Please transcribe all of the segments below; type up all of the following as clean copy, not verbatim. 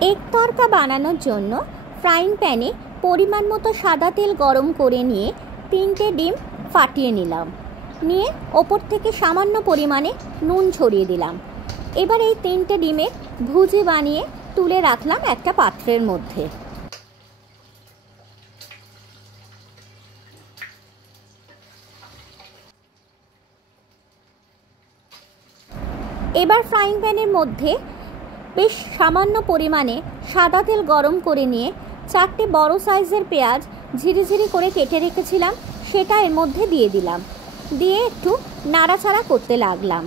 Egg তরকা বানানোর জন্য frying প্যানে পরিমাণ মতো সাদা তেল গরম করে নিয়ে 3টে ডিম ফাটিয়ে নিলাম। নিয়ে ওপর থেকে সামান্য পরিমাণে নুন ছড়িয়ে দিলাম। এবার এই 3টে ডিমের ভুজি বানিয়ে তুলে রাখলাম একটা পাত্রের মধ্যে। এবার ফ্রাইং প্যানের মধ্যে বেশ সামান্য পরিমাণে সাদা তেল গরম করে নিয়ে 4টে বড় সাইজের পেঁয়াজ ঝিরিঝিরি করে কেটে রেখেছিলাম সেটা এর মধ্যে দিয়ে দিলাম। দিয়ে একটু নাড়াচাড়া করতে লাগলাম।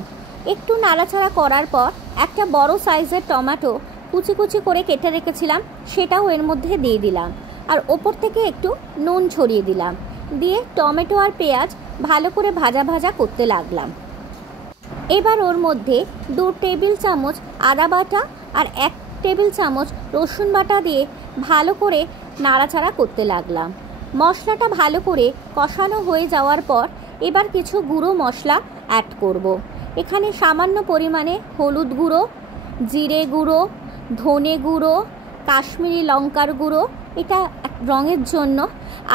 একটু নাড়াচাড়া করার পর একটা বড় সাইজের টমেটো কুচি কুচি করে কেটে রেখেছিলাম সেটাও এর মধ্যে দিয়ে দিলাম। আর ওপর থেকে একটু নুন ছড়িয়ে দিলাম। দিয়ে টমেটো আর পেঁয়াজ ভালো করে ভাজা ভাজা করতে লাগলাম। এবার ওর মধ্যে 2 টেবিল চামচ আদা বাটা আর 1 টেবিল চামচ রসুন বাটা দিয়ে ভালো করে নাড়াচাড়া করতে লাগলাম। মশলাটা ভালো করে কষানো হয়ে যাওয়ার পর এবার কিছু গুঁড়ো মশলা অ্যাড করব। এখানে সামান্য পরিমাণে হলুদ গুঁড়ো, জিরে গুঁড়ো, ধনে গুঁড়ো, কাশ্মীরি লঙ্কার গুঁড়ো, এটা রঙের জন্য।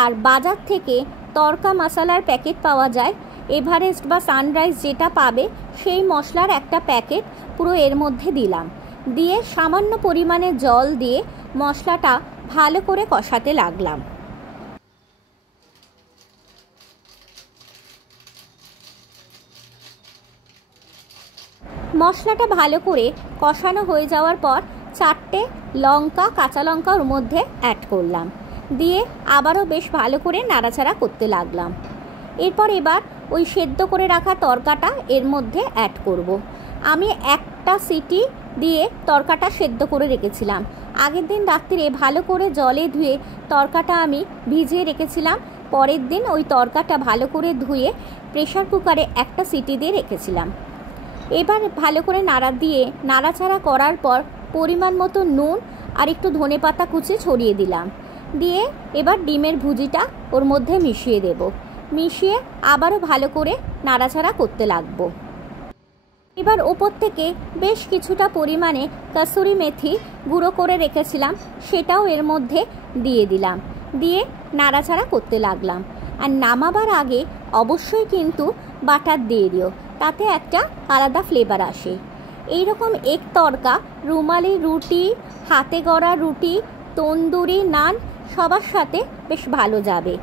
আর বাজার থেকে তড়কা মশলার প্যাকেট পাওয়া যায়, এভারেস্ট বা সানরাইজ যেটা পাবে সেই মশলার একটা প্যাকেট পুরো এর মধ্যে দিলাম। দিয়ে সামান্য পরিমাণে জল দিয়ে মশলাটা ভালো করে কষাতে লাগলাম। মশলাটা ভালো করে কষানো হয়ে যাওয়ার পর 4টে লঙ্কা, কাঁচা লঙ্কা ওর মধ্যে অ্যাড করলাম। দিয়ে আবারও বেশ ভালো করে নাড়াচাড়া করতে লাগলাম। এরপর এবার ওই সেদ্ধ করে রাখা তরকাটা এর মধ্যে অ্যাড করব। আমি একটা সিটি দিয়ে তরকাটা সেদ্ধ করে রেখেছিলাম। আগের দিন রাত্রিরে ভালো করে জলে ধুয়ে তরকাটা আমি ভিজিয়ে রেখেছিলাম। পরের দিন ওই তরকাটা ভালো করে ধুয়ে প্রেশার কুকারে একটা সিটি দিয়ে রেখেছিলাম। এবার ভালো করে নাড়াচাড়া করার পর পরিমাণ মতো নুন আর একটু ধনেপাতা কুচি ছড়িয়ে দিলাম। দিয়ে এবার ডিমের ভুজিটা ওর মধ্যে মিশিয়ে দেব। মিশিয়ে আবারও ভালো করে নাড়াচাড়া করতে লাগবো। এবার ওপর থেকে বেশ কিছুটা পরিমাণে কসুরি মেথি গুঁড়ো করে রেখেছিলাম সেটাও এর মধ্যে দিয়ে দিলাম। দিয়ে নাড়াচাড়া করতে লাগলাম। আর নামাবার আগে অবশ্যই কিন্তু বাটার দিয়ে দিও, তাতে একটা আলাদা ফ্লেভার আসে। এইরকম এগ তড়কা রুমালি রুটি, হাতে গড়া রুটি, তন্দুরি, নান সবার সাথে বেশ ভালো যাবে।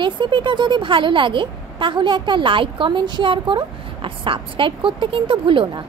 রেসিপিটা যদি ভালো লাগে তাহলে একটা লাইক, কমেন্ট, শেয়ার করো আর সাবস্ক্রাইব করতে কিন্তু ভুলো না।